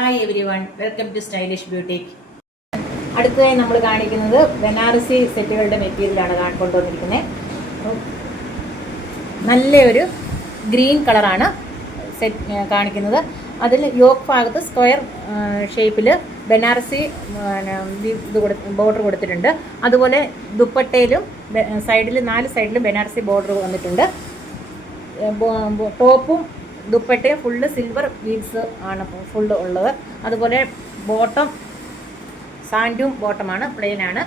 Hi everyone, welcome to stylish boutique. അടുത്തതായി നമ്മൾ കാണിക്കുന്നത് ബനാറസി സെറ്റുകളുടെ മെറ്റീരിയലാണ് കൊണ്ടുവന്നിരിക്കുന്നത്. നല്ലൊരു ഗ്രീൻ കളറാണ് സെറ്റ് കാണിക്കുന്നത്. അതിൽ യോക്ക് ഭാഗത്ത് സ്ക്വയർ ഷേപ്പിൽ ബനാറസി ബോർഡർ കൊടുത്തിട്ടുണ്ട്. അതുപോലെ ദുപ്പട്ടയിലും സൈഡിൽ 4 സൈഡിലും ബനാറസി ബോർഡർ വന്നിട്ടുണ്ട്. ടോപ്പും ദുപ്പട്ടയും ഫുള്ള് സിൽവർ ബീഡ്സ് ആണ് ഫുള്ള് ഉള്ളത്. അതുപോലെ ബോട്ടം സാൻഡൂം ബോട്ടമാണ്, പ്ലെയിൻ ആണ്.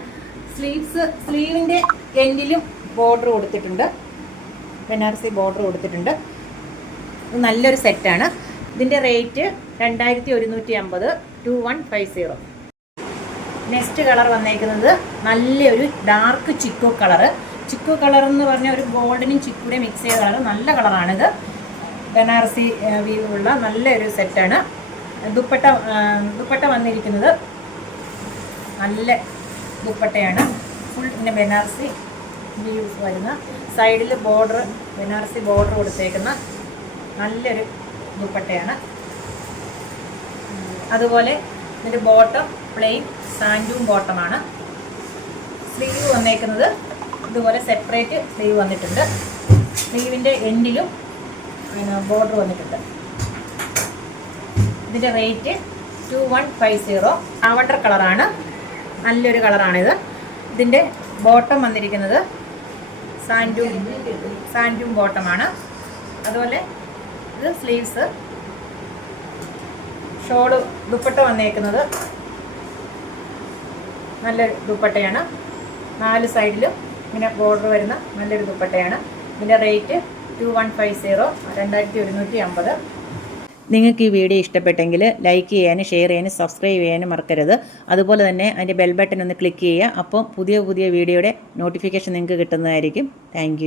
സ്ലീവിൻ്റെ എൻഡിലും ബോർഡർ കൊടുത്തിട്ടുണ്ട്, ബനാറസി ബോർഡർ കൊടുത്തിട്ടുണ്ട്. നല്ലൊരു സെറ്റാണ്. ഇതിൻ്റെ റേറ്റ് 2150, 2150. നെക്സ്റ്റ് കളർ വന്നേക്കുന്നത് നല്ലൊരു ഡാർക്ക് ചിക്കു കളറ്. ചിക്കു കളർ എന്ന് പറഞ്ഞാൽ ഒരു ഗോൾഡനും ചിക്കുടെയും മിക്സ് ചെയ്ത കളർ. നല്ല കളറാണിത്. ബനാറസി വീവുള്ള നല്ലൊരു സെറ്റാണ്. ദുപ്പട്ട വന്നിരിക്കുന്നത് നല്ല ദുപ്പട്ടയാണ്. ഫുൾ പിന്നെ ബനാറസി വീവ്സ് വരുന്ന, സൈഡിൽ ബോർഡർ ബനാറസി ബോർഡർ കൊടുത്തേക്കുന്ന നല്ലൊരു ദുപ്പട്ടയാണ്. അതുപോലെ ഇതിൻ്റെ ബോട്ടം പ്ലെയിൻ സാൻഡൂം ബോട്ടമാണ്. സ്ലീവ് വന്നേക്കുന്നത് ഇതുപോലെ സെപ്പറേറ്റ് സ്ലീവ് വന്നിട്ടുണ്ട്. സ്ലീവിൻ്റെ എൻഡിലും ബോർഡർ വന്നിട്ടുണ്ട്. ഇതിൻ്റെ റേറ്റ് 2150. ലാവണ്ടർ കളറാണ്, നല്ലൊരു കളറാണിത്. ഇതിൻ്റെ ബോട്ടം വന്നിരിക്കുന്നത് സാൻഡൂം ബോട്ടമാണ്. അതുപോലെ ഇത് സ്ലീവ്സ്. ഷോള് ദുപ്പട്ട വന്നേക്കുന്നത് നല്ലൊരു ദുപ്പട്ടയാണ്. 4 സൈഡിലും ഇങ്ങനെ ബോർഡർ വരുന്ന നല്ലൊരു ദുപ്പട്ടയാണ്. ഇതിൻ്റെ റേറ്റ് 2150, 2150. നിങ്ങൾക്ക് ഈ വീഡിയോ ഇഷ്ടപ്പെട്ടെങ്കിൽ ലൈക്ക് ചെയ്യാനും ഷെയർ ചെയ്യാനും സബ്സ്ക്രൈബ് ചെയ്യാനും മറക്കരുത്. അതുപോലെ തന്നെ അതിൻ്റെ ബെൽ ബട്ടൺ ഒന്ന് ക്ലിക്ക് ചെയ്യുക. അപ്പോൾ പുതിയ വീഡിയോയുടെ നോട്ടിഫിക്കേഷൻ നിങ്ങൾക്ക് കിട്ടുന്നതായിരിക്കും. താങ്ക്